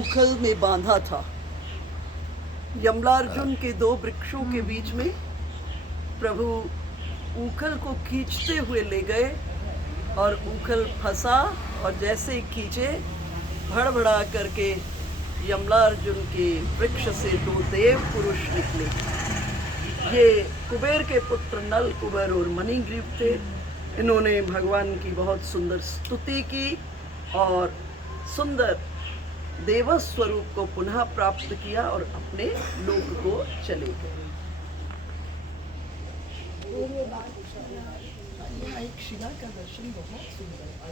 उखल में बांधा था। यमलार्जुन के दो वृक्षों के बीच में प्रभु उखल को खींचते हुए ले गए और उखल फंसा और जैसे खींचे भड़बड़ा करके यमलार्जुन के वृक्ष से दो देव पुरुष निकले। ये कुबेर के पुत्र नल कुबेर और मणिग्रीव थे। इन्होंने भगवान की बहुत सुंदर स्तुति की और सुंदर देव स्वरूप को पुनः प्राप्त किया और अपने लोक को चले गए। एक शिला का दर्शन बहुत सुंदर है।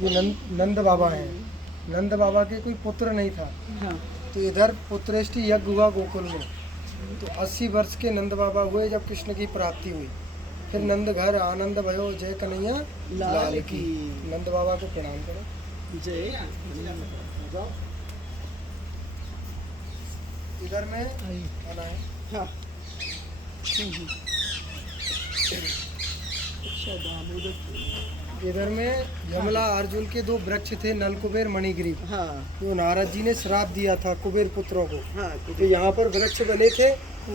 ये नंद बाबा हैं। नंद बाबा के कोई पुत्र नहीं था। हाँ। तो इधर पुत्रेष्टि यज्ञ हुआ गोकुल में। तो 80 वर्ष के नंद बाबा हुए जब कृष्ण की प्राप्ति हुई। फिर नंद घर आनंद भयो जय कन्हैया लाल की। नंद बाबा को प्रणाम करो। जय। इधर में आना है। हाँ। अच्छा दामोदर। इधर में यमला अर्जुन के दो वृक्ष थे, नल कुबेर मणिग्रीव। हाँ। जो नारद जी ने श्राप दिया था कुबेर पुत्रों को। हाँ। तो यहाँ पर वृक्ष बने थे।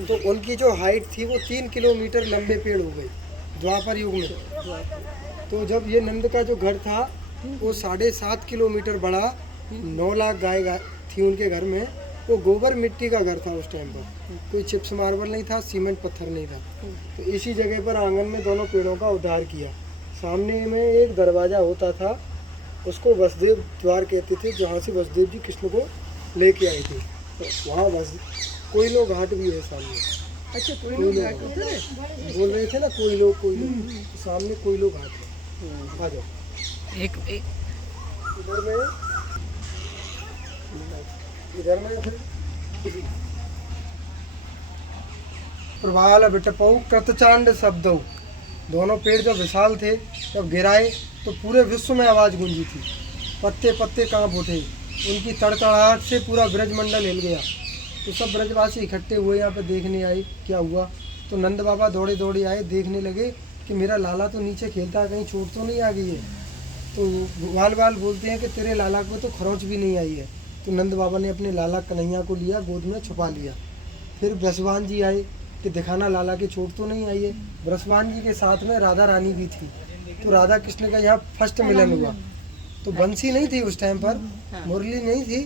तो उनकी जो हाइट थी वो 3 किलोमीटर लंबे पेड़ हो गए द्वापर युग में। तो जब ये नंद का जो घर था वो 7.5 किलोमीटर बड़ा, 9 लाख गाय थी उनके घर में। वो गोबर मिट्टी का घर था उस टाइम पर। कोई चिप्स मार्बल नहीं था, सीमेंट पत्थर नहीं था। तो इसी जगह पर आंगन में दोनों पेड़ों का उद्धार किया। सामने में एक दरवाज़ा होता था, उसको वसुदेव द्वार कहते थे, जहाँ से वसुदेव जी कृष्ण को लेके आए थे। तो वहाँ कोयलो घाट भी है सामने। अच्छा कोयलो घाट उधर है? बोल रहे थे ना कोयलो सामने कोयलो घाट है। आ जाओ। एक इधर में फिर प्रवाल बिटपऊ कृतचांड शब्दऊ। दोनों पेड़ जब विशाल थे, जब गिराए तो पूरे विश्व में आवाज़ गूंजी थी। पत्ते पत्ते कांप उठे। उनकी तड़तड़ाहट से पूरा ब्रजमंडल हिल गया। तो सब ब्रजवासी इकट्ठे हुए यहाँ पर देखने आए क्या हुआ। तो नंद बाबा दौड़े दौड़े आए, देखने लगे कि मेरा लाला तो नीचे खेलता है, कहीं चोट तो नहीं आ गई है। तो ग्वाल बाल बोलते हैं कि तेरे लाला को तो खरोंच भी नहीं आई है। तो नंद बाबा ने अपने लाला कन्हैया को लिया, गोद में छुपा लिया। फिर ब्रजवान जी आए कि दिखाना लाला की चोट तो नहीं आई है। ब्रजवान जी के साथ में राधा रानी भी थी। तो राधा कृष्ण का यहाँ फर्स्ट मिलन हुआ। तो बंसी नहीं थी उस टाइम पर, मुरली नहीं थी।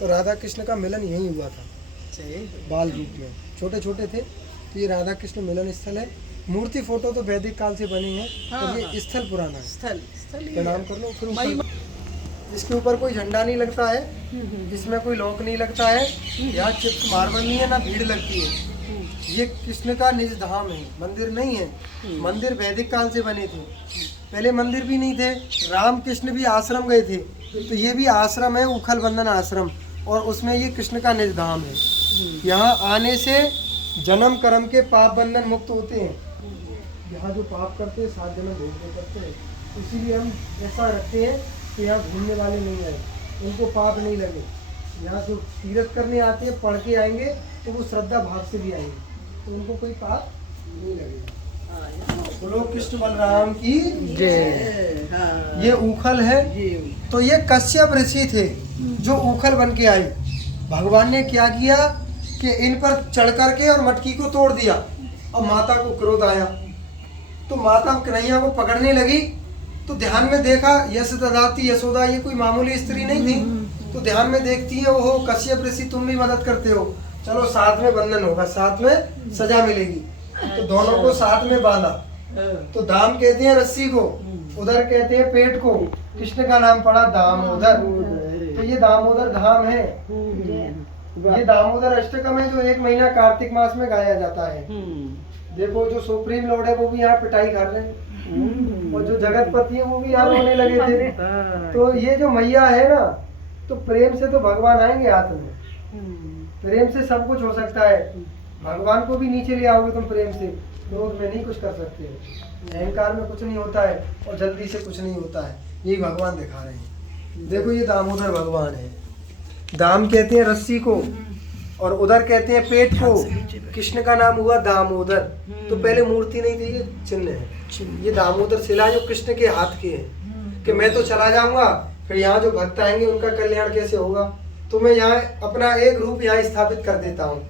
तो राधा कृष्ण का मिलन यहीं हुआ था बाल रूप में, छोटे छोटे थे। तो ये राधा कृष्ण मिलन स्थल है। मूर्ति फोटो तो वैदिक काल से बनी है। और ये स्थल पुराना है। स्थल प्रणाम कर लो। फिर इसके ऊपर कोई झंडा नहीं लगता है, इसमें कोई लॉक नहीं लगता है। यहाँ चिप्स मार्बल नहीं है, ना भीड़ लगती है। ये कृष्ण का निज धाम है, मंदिर नहीं है। मंदिर वैदिक काल से बने थे। पहले मंदिर भी नहीं थे। राम कृष्ण भी आश्रम गए थे। तो ये भी आश्रम है, उखल बंधन आश्रम। और उसमें ये कृष्ण का निज धाम है। यहाँ आने से जन्म कर्म के पाप बंधन मुक्त होते हैं। यहाँ जो पाप करते हैं 7 जन्म भोगने करते हैं। इसीलिए हम ऐसा रखते हैं कि यहाँ घूमने वाले नहीं आए, उनको पाप नहीं लगे। यहाँ जो तीर्थ करने आते हैं, पढ़ के आएंगे तो वो श्रद्धा भाव से भी आएंगे, तो उनको कोई पाप नहीं लगेगा। बोलो कृष्ण बलराम की जय। ये उखल है। तो ये कश्यप ऋषि थे जो उखल बन के आए। भगवान ने क्या किया कि इन पर चढ़ करके और मटकी को तोड़ दिया। और माता को क्रोध आया। तो माता कन्हैया को पकड़ने लगी। तो ध्यान में देखा यशोदाती यशोदा ये कोई मामूली स्त्री नहीं थी। तो ध्यान में देखती है, ओहो कश्यप ऋषि तुम भी मदद करते हो, चलो साथ में बंधन होगा, साथ में सजा मिलेगी। तो दोनों को साथ में बांधा। तो दाम कहते हैं रस्सी को, उधर कहते हैं पेट को। कृष्ण का नाम पड़ा दामोदर। तो ये दामोदर धाम है। ये दामोदर अष्टकम है जो 1 महीना कार्तिक मास में गाया जाता है। देखो जो सुप्रीम लॉर्ड है वो भी यहाँ पिटाई कर रहे हैं। और जो जगतपति है वो भी यहाँ रोने लगे थे। तो ये जो मैया है ना, तो प्रेम से तो भगवान आएंगे हाथ में। प्रेम से सब कुछ हो सकता है। भगवान को भी नीचे ले आओगे तुम प्रेम से, क्रोध में नहीं कुछ कर सकते। अहंकार में कुछ नहीं होता है और जल्दी से कुछ नहीं होता है। यही भगवान दिखा रहे हैं। देखो ये दामोदर भगवान है। दाम कहते हैं रस्सी को और उधर कहते हैं पेट को। कृष्ण का नाम हुआ दामोदर। तो पहले मूर्ति नहीं थी, ये चिन्ह है। ये दामोदर शिला जो कृष्ण के हाथ के है। कि मैं तो चला जाऊंगा, फिर यहाँ जो भक्त आएंगे उनका कल्याण कैसे होगा, तो मैं यहाँ अपना एक रूप यहाँ स्थापित कर देता हूँ।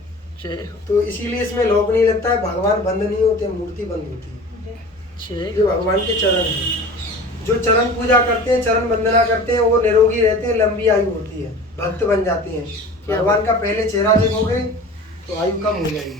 जय हो। तो इसीलिए इसमें लोक नहीं लगता है, भगवान बंद नहीं होते, मूर्ति बंद होती है। जय ये भगवान के चरण हैं। जो चरण पूजा करते हैं, चरण वंदना करते हैं, वो निरोगी रहते हैं, लंबी आयु होती है, भक्त बन जाते हैं। भगवान का पहले चेहरा देखोगे तो आयु कम हो जाएगी।